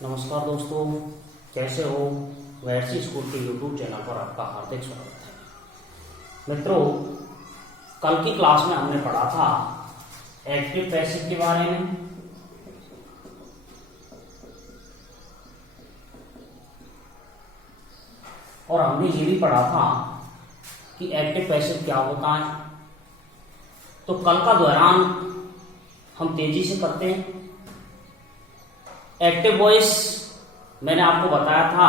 नमस्कार दोस्तों, कैसे हो। वैसी स्कूल के यूट्यूब चैनल पर आपका हार्दिक स्वागत है। मित्रों, कल की क्लास में हमने पढ़ा था एक्टिव पैसिव के बारे में। और हमने ये भी पढ़ा था कि एक्टिव पैसिव क्या होता है। तो कल का दोहरान हम तेजी से करते हैं। एक्टिव वॉइस मैंने आपको बताया था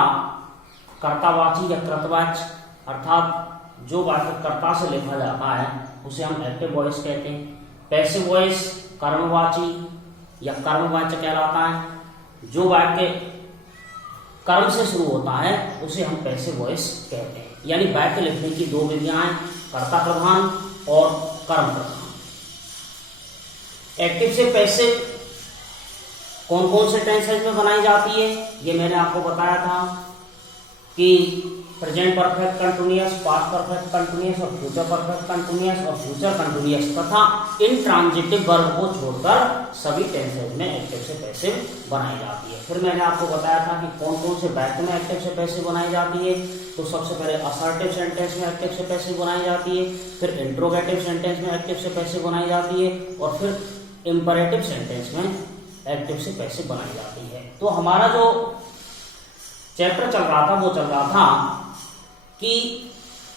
कर्तावाची या कृतवाच्य, अर्थात जो वाक्य कर्ता से लिखा जाता है उसे हम एक्टिव वॉइस कहते हैं। पैसिव वॉइस कर्मवाची या कर्मवाच्य कहलाता है। जो वाक्य कर्म से शुरू होता है उसे हम पैसिव वॉइस कहते हैं। यानी वाक्य लिखने की दो विधियां हैं, कर्ता प्रधान और कर्म प्रधान। एक्टिव से पैसिव कौन कौन से टेंसेज में बनाई जाती है ये मैंने आपको बताया था कि present perfect continuous, past perfect continuous और फ्यूचर परफेक्ट कंटिन्यूअस और फ्यूचर कंटिन्यूअस तथा इंट्रांजिटिव वर्ब को छोड़कर सभी टेंसेज में एक्टिव से पैसिव बनाई जाती है। फिर मैंने आपको बताया था कि कौन कौन से वाक्य में एक्टिव से पैसिव बनाई जाती है। तो सबसे पहले असर्टिव सेंटेंस में एक्टिव से पैसिव बनाई जाती है, फिर इंट्रोगेटिव सेंटेंस में एक्टिव से पैसिव बनाई जाती है और फिर इंपरेटिव सेंटेंस में एक्टिव से पैसिव बनाई जाती है। तो हमारा जो चैप्टर चल रहा था वो चल रहा था कि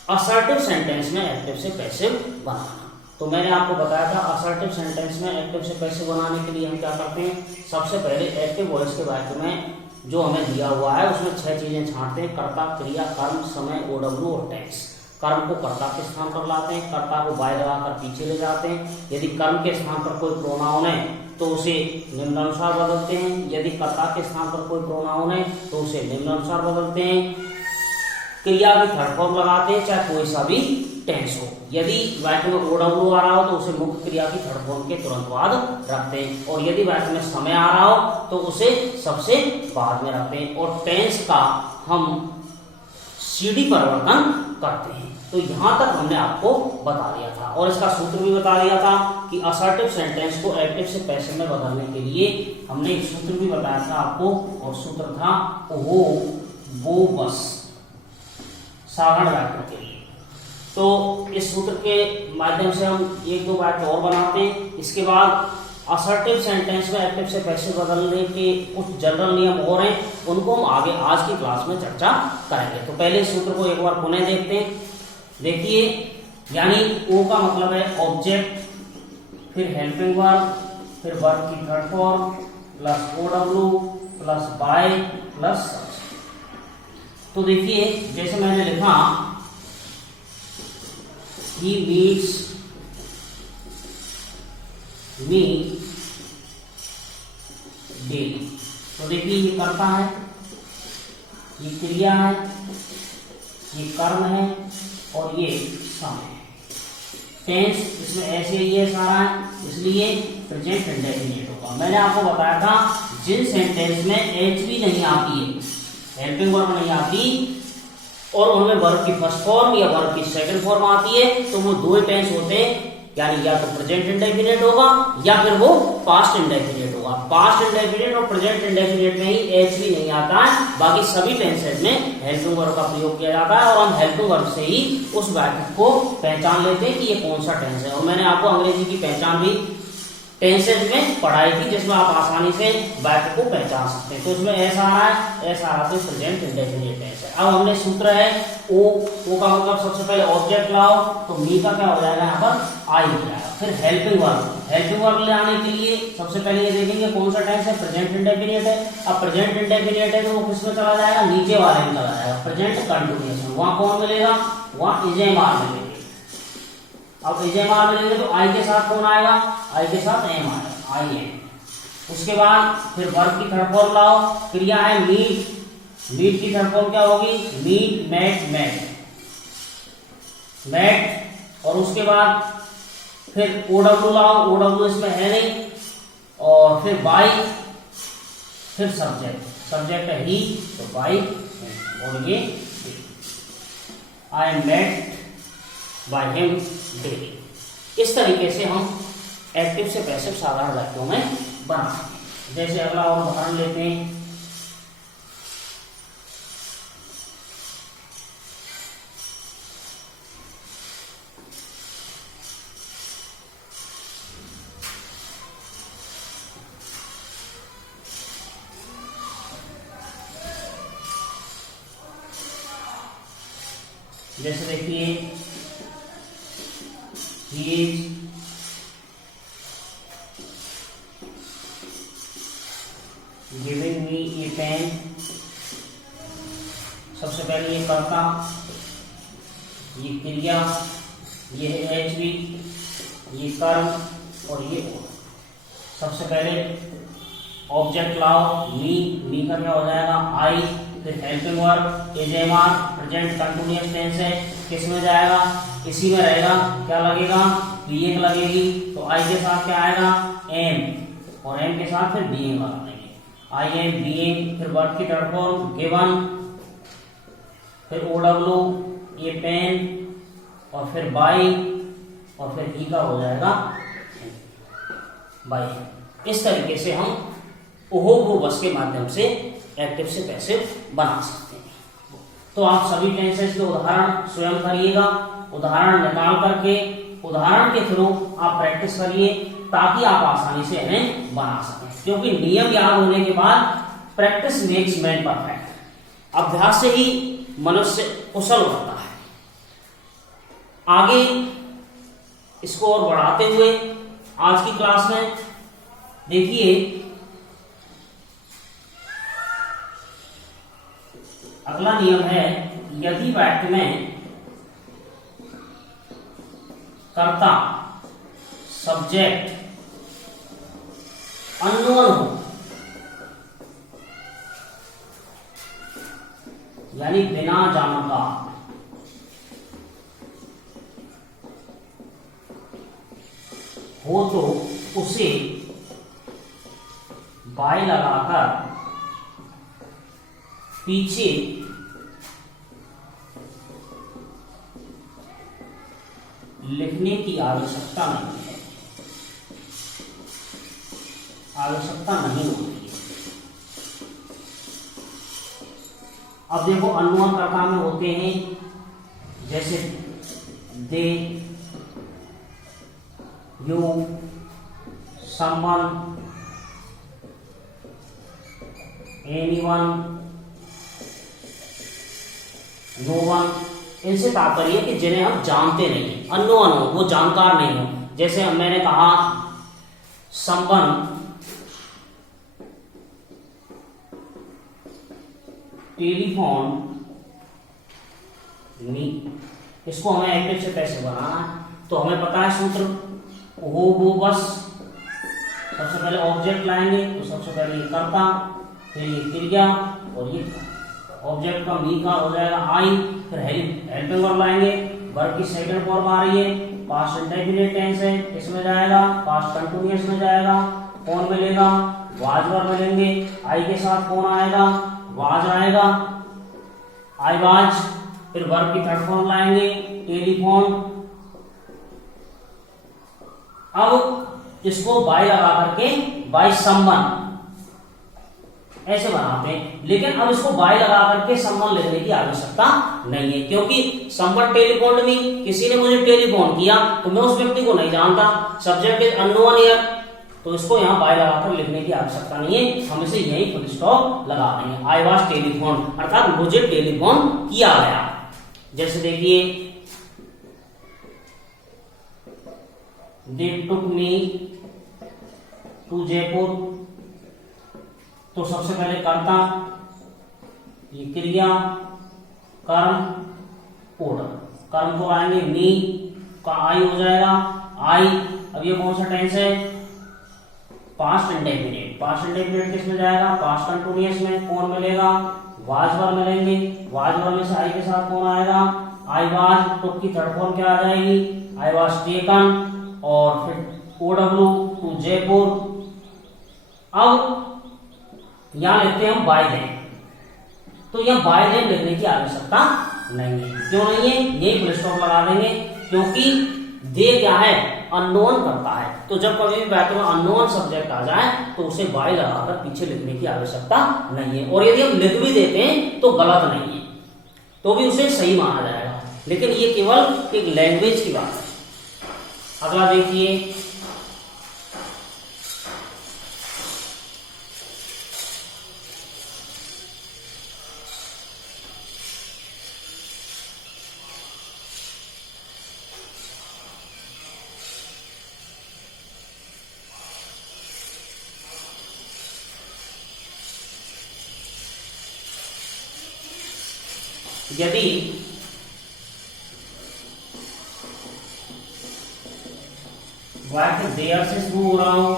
असर्टिव सेंटेंस में एक्टिव से पैसिव बनाना। तो मैंने आपको बताया था असर्टिव सेंटेंस में एक्टिव से पैसिव बनाने के लिए हम क्या करते हैं। सबसे पहले एक्टिव वॉइस के वाक्य में जो हमें दिया हुआ है उसमें 6 चीजें छांटते हैं। कर्ता, क्रिया, कर्म, समय, ओडब्ल्यू और टेंस। कर्म को कर्ता के स्थान पर लाते हैं, कर्ता को बाय लगाकर पीछे ले जाते हैं। यदि कर्म के स्थान पर कोई प्रोनाउन है तो उसे निम्नानुसार बदलते हैं। यदि कर्ता के स्थान पर कोई प्रोनाउन है तो उसे निम्नानुसार बदलते हैं। क्रिया की थर्ड फॉर्म लगाते हैं, चाहे कोई सा भी टेंस हो। यदि वाक्य में ओडब्ल्यू आ रहा हो तो उसे मुख्य क्रिया की थर्ड फॉर्म के तुरंत बाद रखते हैं। और यदि वाक्य में समय आ रहा हो तो उसे सबसे बाद में रखते हैं। और टेंस का हम सीढ़ी परिवर्तन करते हैं। तो यहां तक हमने आपको बता दिया था और इसका सूत्र भी बता दिया था कि असर्टिव सेंटेंस को एक्टिव से पैसिव में बदलने के लिए हमने एक सूत्र भी बताया था आपको, और सूत्र था वो बस साधारण वाक्य के लिए। तो इस सूत्र के माध्यम से हम एक दो वाक्य और बनाते हैं। इसके बाद असर्टिव सेंटेंस में एक्टिव से पैसिव बदलने के कुछ जनरल नियम और हैं, उनको हम आगे आज की क्लास में चर्चा करेंगे। तो पहले इस सूत्र को एक बार पुनः देखते हैं। देखिए, यानी ओ का मतलब है ऑब्जेक्ट, फिर हेल्पिंग वर्ब, फिर वर्ब की third form plus OW plus by plus such. तो देखिए, जैसे मैंने लिखा ही मीट्स मी डेली। तो देखिए, ये कर्ता है, ये क्रिया है, ये कर्म है और ये समय है। टेंस इसमें ऐसे ही है सारा है, इसलिए प्रेजेंट इंडेफिनिट होगा। मैंने आपको बताया था जिन सेंटेंस में एच भी नहीं आती है, हेल्पिंग वर्ब नहीं आती और उनमें वर्ब की फर्स्ट फॉर्म या वर्ब की सेकंड फॉर्म आती है, तो वो दो ही टेंस होते हैं। यानी या तो प्रेजेंट इंडेफिनिट होगा या फिर वो पास्ट इंडेफिनिट होगा। पास्ट इंडेफिनिट और प्रेजेंट इंडेफिनिट में ही एच भी नहीं आता है, बाकी सभी टेंसेज में हेल्पिंग वर्ब का प्रयोग किया जाता है और हम हेल्पिंग वर्ब से ही उस वाक्य को पहचान लेते हैं कि ये कौन सा टेंस है। और मैंने आपको अंग्रेजी की पहचान भी टेंसेज में पढ़ाई थी, जिसमें आप आसानी से वाक्य को पहचान सकते हैं। तो इसमें ऐसा आ रहा है, ऐसा आ रहा है, प्रेजेंट इंडेफिनिट टेंस है। अब हमने सूत्र है ओ का मतलब सबसे पहले ऑब्जेक्ट लाओ, तो मी का क्या हो जाएगा, यहाँ पर आई हो जाएगा। फिर हेल्पिंग वर्ब ले आने के लिए सबसे पहले ये देखेंगे कौन सा टेंस है, प्रेजेंट इंडेफिनिट है। अब प्रेजेंट इंडेफिनिट है तो वो किसमें चला जाएगा, नीचे वाले में चला जाएगा, प्रेजेंट कंटिन्यूअस में। वहां कौन मिलेगा, वहां इजेमार मिलेगा। अब इजेमार मिलेंगे तो आई के साथ कौन आएगा, आई के साथ एम आएगा, आई एम। उसके बाद फिर वर्ब की थर्ड फॉर्म लाओ, क्रिया है मीट, मीट की थर्ड फॉर्म क्या होगी, मीट, मेट, मेट। और उसके बाद फिर ओडब्ल्यू लाओ, ओडब्ल्यू इसमें है नहीं, और फिर बाई, फिर सब्जेक्ट है ही तो बाई, और ये I am met by him daily. इस तरीके से हम एक्टिव से पैसिव साधारण वाक्यों में बनाते हैं। जैसे अगला और उदाहरण लेते हैं, जैसे देखिए he is giving me a pen। सबसे पहले ये कर्ता, ये क्रिया, ये है एच बी, ये कर्म और ये सबसे पहले ऑब्जेक्ट लाओ, मी का क्या हो जाएगा आई, फिर helping verb as am are present continuous tense है, किस में जाएगा, इसी में रहेगा, क्या लगेगा बीइंग लगेगी, तो आई के साथ क्या आएगा एम और एम के साथ फिर बीइंग लगाएंगे, आई एम बीइंग, फिर वर्ब की थर्ड फॉर्म गिवन, फिर ओ डब्ल्यू ये पेन और फिर बाई और फिर ई का हो जाएगा बाई। इस तरीके से हम ओहो बस के माध्यम से एक्टिव से पैसिव बना सकते हैं। तो आप सभी टेंसेस के उदाहरण स्वयं करिएगा, उदाहरण निकाल करके उदाहरण के थ्रू आप प्रैक्टिस करिए ताकि आप आसानी से इन्हें बना सकें, क्योंकि नियम याद होने के बाद प्रैक्टिस मेक्स मैन परफेक्ट। अभ्यास से ही मनुष्य कुशल होता है। आगे इसको और बढ़ाते हुए आज की क्लास में देखिए अगला नियम है, यदि वाक्य में कर्ता सब्जेक्ट अननोन हो, यानी बिना जानकार, हो तो उसे बाय लगाकर पीछे लिखने की आवश्यकता नहीं है, आवश्यकता नहीं होती है। अब देखो अननोन कर्ता में होते हैं जैसे they, you, someone, anyone, no one. इनसे तात्पर्य कि जिन्हें हम जानते नहीं, अननोन हो, वो जानकार नहीं हो। जैसे मैंने कहा समवन टेलीफोन मी, इसको हमें एक्टिव से कैसे बनाना है, तो हमें पता है सूत्र वो बस। सबसे पहले ऑब्जेक्ट लाएंगे तो सबसे पहले ये कर्ता, फिर ये क्रिया और ये ऑब्जेक्ट का मी का हो जाएगा आई, फिर हेल्पिंग वर्ब लाएंगे, वर्ब की सेकंड फॉर्म आ रही है, पास्ट इंडेफिनिट टेंस है, इसमें जाएगा पास्ट कंटिन्यूअस में जाएगा, कौन मिलेगा वाज वर्ब मिलेंगे, आई के साथ कौन आएगा वाज आएगा, आई वाज, फिर वर्ब की थर्ड फॉर्म लाएंगे टेलीफोन। अब इसको बाय लगा करके बाय समवन ऐसे बनाते हैं, लेकिन अब इसको बाय लगा करके समवन लिखने की आवश्यकता नहीं है, क्योंकि समवन टेलीफोन में किसी ने मुझे टेलीफोन किया तो मैं उस व्यक्ति को नहीं जानता, सब्जेक्ट इज अननोन हियर, तो इसको यहाँ बाय लगाकर लिखने की आवश्यकता नहीं है, हम इसे यही फुल स्टॉप लगा देंगे। आई वाज टेलीफोन अर्थात मुझे टेलीफोन किया गया। जैसे देखिए दे टुक मी टू जयपुर, तो सबसे पहले कर्ता, ये क्रिया, कर्म, ऑर्डर, कर्म को आएंगे मी का आई हो जाएगा आई। अब ये कौन सा टेंस है पास्ट इंडेफिनिट, पास्ट इंडेफिनिट किस में जाएगा पास्ट कंटिन्यूअस में, कौन मिलेगा वाज वर्ब मिलेंगे, वाज वर्ब में से आई के साथ कौन आएगा आई वाज, तो की थर्ड फॉर्म क्या आ जाएगी आई वाज टेकन, और फिर ओ डब्ल्यू टू जयपुर। अब यहां लिखते हैं हम बाय देम, तो यहां बाय देम लिखने की आवश्यकता नहीं है। क्यों नहीं है, यही फुल स्टॉप लगा देंगे, क्योंकि दे क्या है अननोन करता है, तो जब कभी भी वाक्य में अननोन सब्जेक्ट आ जाए तो उसे बाय लगाकर पीछे लिखने की आवश्यकता नहीं है, और यदि हम लिख भी देते हैं तो गलत नहीं है, तो भी उसे सही माना जाएगा, लेकिन ये केवल एक लैंग्वेज की बात है। अगला देखिए यदि वाक्य देयर से शुरू हो रहा हो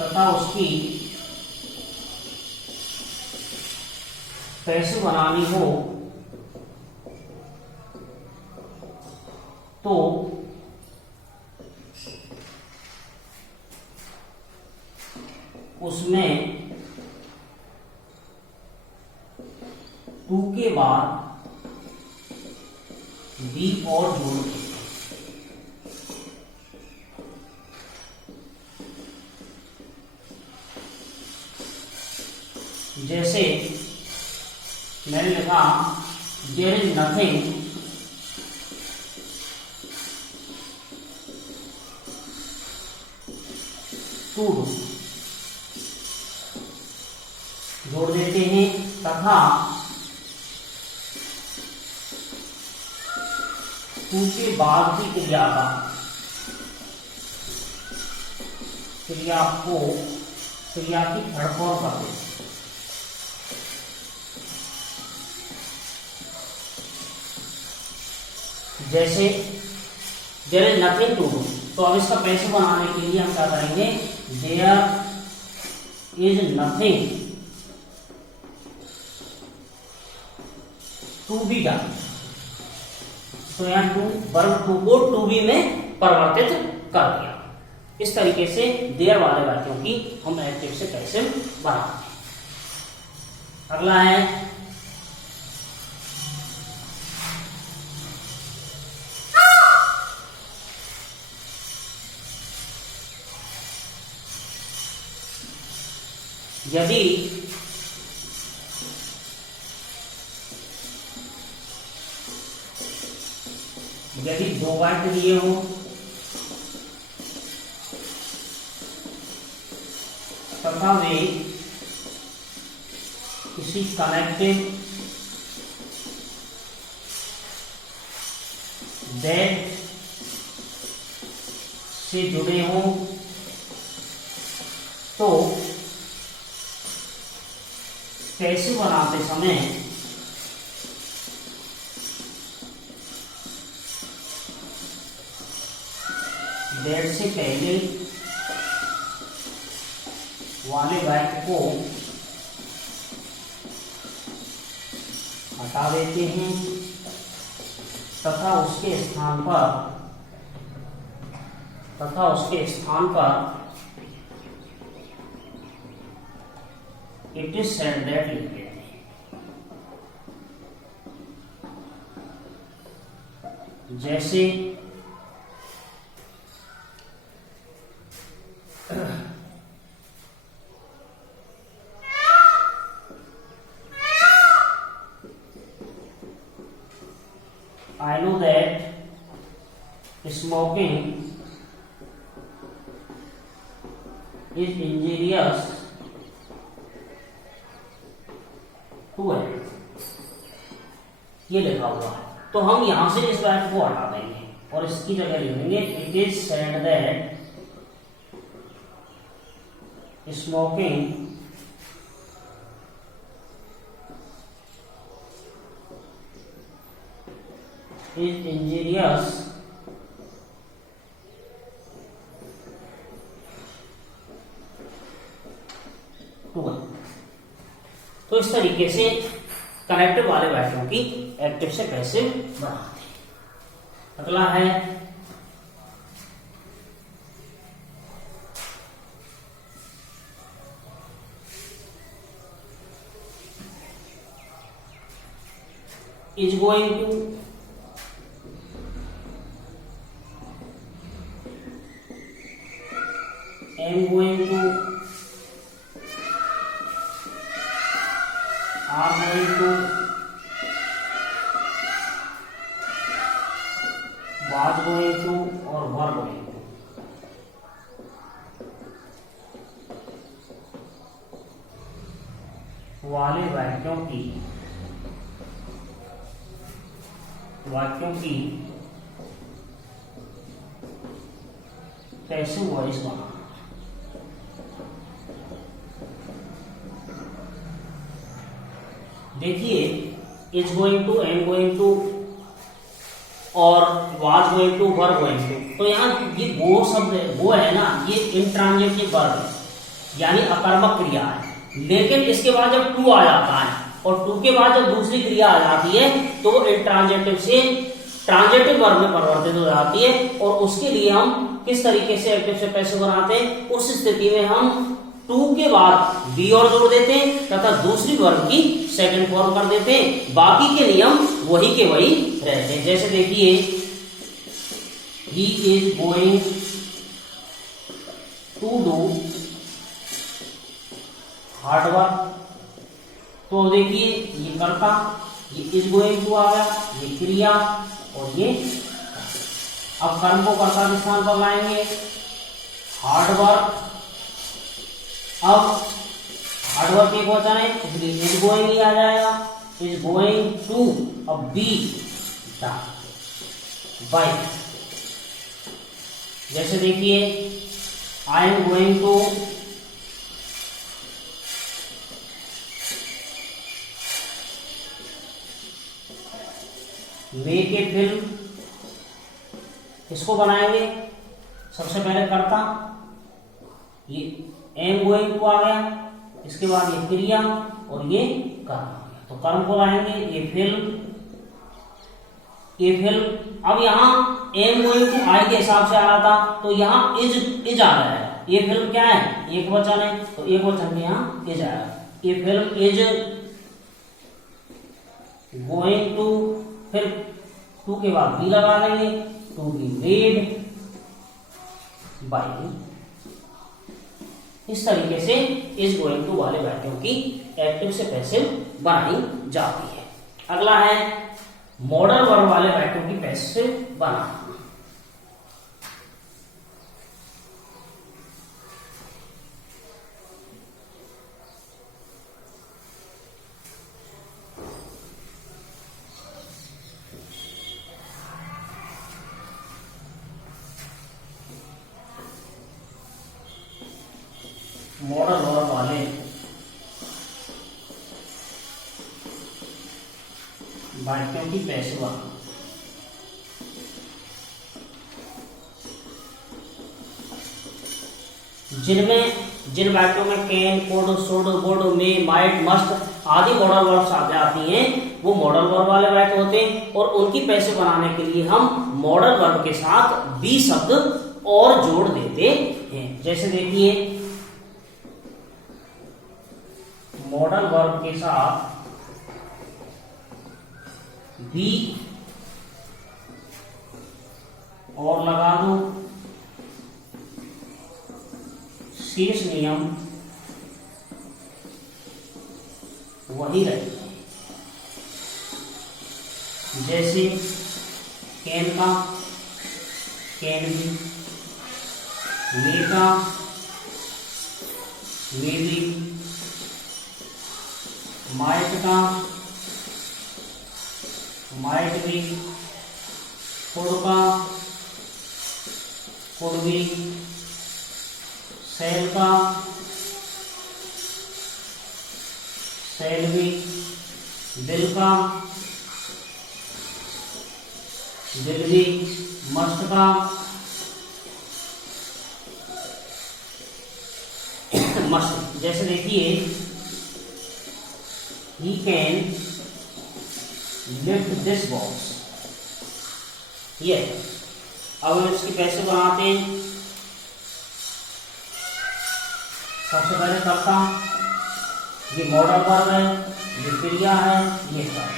तथा उसकी पैसिव बनानी हो तो उसमें टू के बाद बी और जोड़ दें। जैसे मैंने लिखा there is nothing to do, जोड़ देते हैं तथा टू के बाद की क्रिया की थर्ड फॉर्म करते हैं। जैसे there is nothing to do, तो अब इसका पैसिव बनाने के लिए हम क्या करेंगे, there is nothing to be done. तो यहाँ टू वर्ब टू को टू बी में परिवर्तित कर दिया। इस तरीके से देयर वाले वाक्यों की हम एक्टिव से पैसिव बनाते हैं। अगला है यदि दो वाक्य दिए हो तथा वे किसी कनेक्टेड दैट से जुड़े हों तो पैसिव बनाते समय दैट से पहले वाले वाक्य को हटा देते हैं तथा उसके स्थान पर इट इज सेड दैट लिख देते हैं। जैसे I know that smoking is injurious to health, ये लिखा हुआ है। तो हम यहां से इस वाक्य को हटा देंगे और इसकी जगह लिखेंगे it is said that smoking is injurious to health। तो इस तरीके से कनेक्टिव वाले वाक्यों की एक्टिव से पैसिव बनाते हैं। अगला है is going to, am going to, are going to, was going to और were going to। वाले वाक्यों की पैसिव वॉइस बनाना। देखिए is going to, am going to और was going to, were going to, तो यहाँ ये वो शब्द वो है ना, ये इंट्रांजिटिव वर्ब है, यानी अकर्मक क्रिया है। लेकिन इसके बाद जब टू आ जाता है और टू के बाद जब दूसरी क्रिया आ जाती है तो वो इंट्रांजिटिव से ट्रांजिटिव वर्ब में परिवर्तित हो जाती है, और उसके लिए हम किस तरीके से एक्टिव से पैसिव बनाते हैं, उस स्थिति में हम टू के बाद बी और जोड़ देते हैं तथा दूसरी वर्ब की सेकंड फॉर्म कर देते हैं। बाकी के नियम वही के वही रहते हैं। जैसे देखिए he is going to do hard work, तो देखिए ये कर्ता, ये इज गोइंग टू आ गया, ये क्रिया और ये। अब कर्म को कर्ता के स्थान पर लाएंगे, हार्ड वर्क। अब हार्ड वर्क एक वचन है इसलिए इज गोइंग ही आ जाएगा, इज गोइंग टू, अब बी बाइक। जैसे देखिए I am going to make a film, इसको बनाएंगे। सबसे पहले करता, ये एम गोइंग टू आ गया, इसके बाद ये क्रिया और ये कर्म आ गया, तो कर्म को लाएंगे, ये फिल्म, ये फिल्म। अब यहाँ एम गोइंग टू आई के हिसाब से आ रहा था, तो यहाँ इज आ रहा है। ये फिल्म क्या है, एक वचन है, तो एक वचन में यहाँ इज आया। ये फिल्म इज गोइंग टू, फिर टू के बाद बी लगा देंगे, टू बी मेड बाय। इस तरीके से इज गोइंग टू वाले वाक्यों की एक्टिव से पैसिव बनाई जाती है। अगला है मॉडल वर्ब वाले वाक्यों की पैसिव बनाना। मॉडल वर्ब वाले वाक्यों की पैसिव बनाना। जिन वाक्यों में can, could, should, would, may, might, must आदि मॉडल वर्ब्स आ जाती हैं, वो मॉडल वर्ब वाले वाक्य होते हैं, और उनकी पैसिव बनाने के लिए हम मॉडल वर्ब के साथ बी शब्द और जोड़ देते हैं। जैसे देखिए मॉडल वर्ब के साथ बी और लगा दो, शेष नियम वही रहेगा। जैसे कैन का कैन बी, मे का मे बी, माइट का माइट बी, कुड का कुड बी, सेल का सेल बी, दिल का दिल बी, मस्त का मस्त। जैसे देखिए he can lift this box, ये। अब हम इसकी पैसे बनाते हैं। सबसे पहले करता, ये मॉडल वर्ब है, ये क्रिया है, ये कर्म,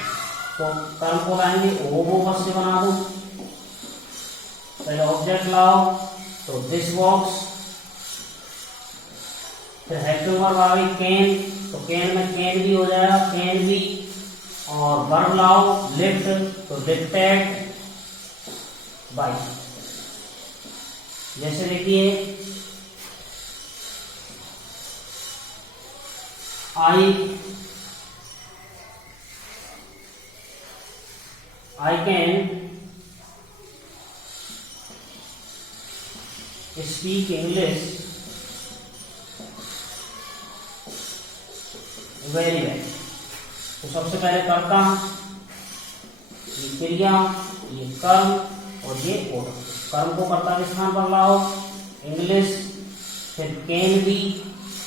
तो कर्म को लाएंगे, वो बस से बना दो। पहले ऑब्जेक्ट लाओ, तो दिस बॉक्स, फिर हेल्पिंग वर्ब आ गई कैन, तो कैन में कैन भी हो जाएगा, कैन भी, और वर्ब लाओ लिफ्ट, तो लिफ्टेड बाय। जैसे देखिए I can speak English very well. तो सबसे पहले कर्ता, ये क्रिया, ये कर्म और ये ऑर्डर। कर्म को कर्ता के स्थान पर लाओ, इंग्लिश, फिर कैन भी,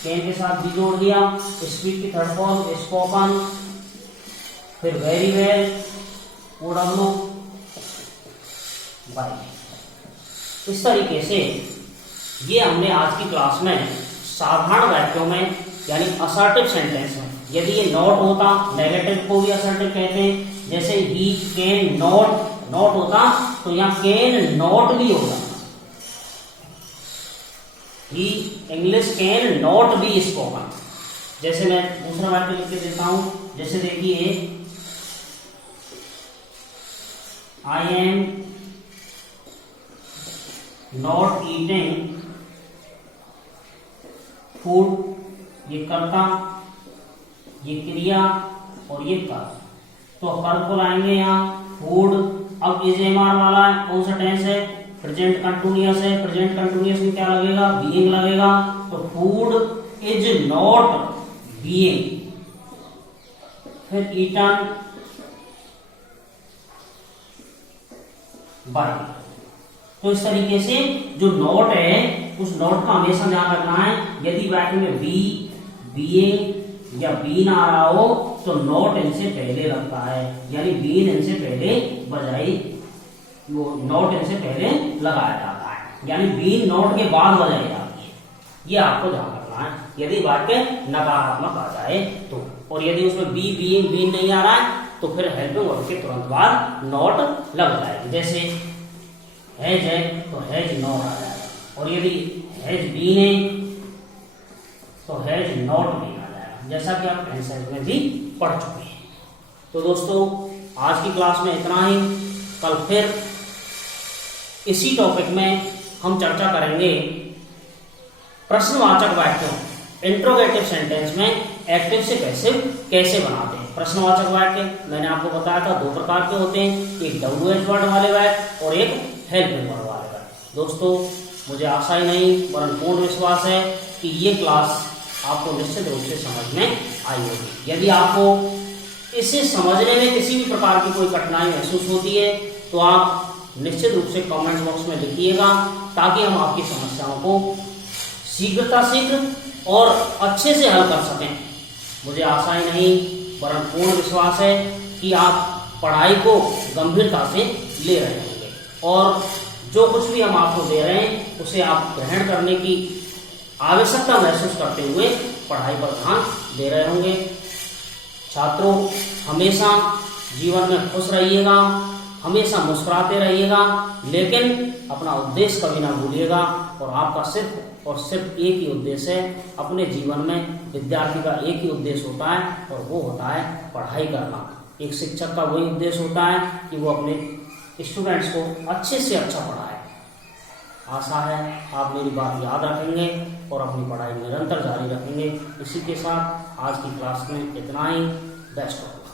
कैन के साथ भी जोड़ दिया, स्पीक की थर्ड फॉर्म स्पोकन, फिर वेरी वेल, ओडब्ल्यू बाय। इस तरीके से ये हमने आज की क्लास में साधारण वाक्यों में यानी असर्टिव सेंटेंस में, यदि ये नॉट होता, नेगेटिव को भी असर्टिव कहते हैं, जैसे ही कैन नॉट होता तो यहाँ कैन नॉट भी होगा, ही English can not be spoken. जैसे मैं दूसरा वाक्य लिख के देता हूं, जैसे देखिए I am not eating food, ये कर्ता, ये क्रिया और ये कर्म। तो कर्म को लाएंगे यहाँ फूड। अब इज एम आर वाला है, कौन सा टेंस है? प्रेजेंट कंटिन्यूअस है। प्रेजेंट कंटिन्यूअस में क्या लगेगा? बीइंग लगेगा। तो फूड इज नॉट बीइंग। फिर ईटन बाय। तो इस तरीके से जो नॉट है उस नॉट का हमेशा ध्यान रखना है। यदि वाक्य में बी, बीइंग या बीन आ रहा हो तो नॉट इनसे पहले लगता है, यानी बीन इनसे पहले बजाई, वो नॉट इनसे पहले लगाया जाता है, यानी बीन नॉट के बाद बजाई जाती है। ये आपको ध्यान रखना है यदि वाक्य नकारात्मक आ जाए तो। और यदि उसमें बी, बीइंग, बीन नहीं आ रहा है तो फिर हेल्पिंग वर्ब के तुरंत बाद नॉट लग जाएगी। जैसे हैज है तो हैज नॉट आ जाएगा, और यदि हैज बीन है तो हैज नॉट बीन आ जाएगा, जैसा कि आप टेंसेस में भी पढ़ चुके हैं। तो दोस्तों आज की क्लास में इतना ही। कल फिर इसी टॉपिक में हम चर्चा करेंगे प्रश्नवाचक वाक्यों, इंट्रोगेटिव सेंटेंस में एक्टिव से कैसे बनाते हैं। प्रश्नवाचक वाक्य मैंने आपको बताया था दो प्रकार के होते हैं, एक WH वर्ड वाले वाक्य और एक हेल्पिंग वर्ड वाले वाक्य। दोस्तों मुझे आशा ही नहीं वरन पूर्ण विश्वास है कि ये क्लास आपको निश्चित रूप से समझ में आई होगी। यदि आपको इसे समझने में किसी भी प्रकार की कोई कठिनाई महसूस होती है तो आप निश्चित रूप से कमेंट बॉक्स में लिखिएगा, ताकि हम आपकी समस्याओं को शीघ्र और अच्छे से हल कर सकें। मुझे आशा ही नहीं वरन पूर्ण विश्वास है कि आप पढ़ाई को गंभीरता से ले रहे होंगे और जो कुछ भी हम आपको दे रहे हैं उसे आप ग्रहण करने की आवश्यकता महसूस करते हुए पढ़ाई पर ध्यान दे रहे होंगे। छात्रों हमेशा जीवन में खुश रहिएगा, हमेशा मुस्कुराते रहिएगा, लेकिन अपना उद्देश्य कभी ना भूलिएगा। और आपका सिर्फ और सिर्फ एक ही उद्देश्य है, अपने जीवन में विद्यार्थी का एक ही उद्देश्य होता है और वो होता है पढ़ाई करना। एक शिक्षक का वही उद्देश्य होता है कि वो अपने स्टूडेंट्स को अच्छे से अच्छा पढ़ाए। आशा है आप मेरी बात याद रखेंगे और अपनी पढ़ाई निरंतर जारी रखेंगे। इसी के साथ आज की क्लास में इतना ही। Best of luck.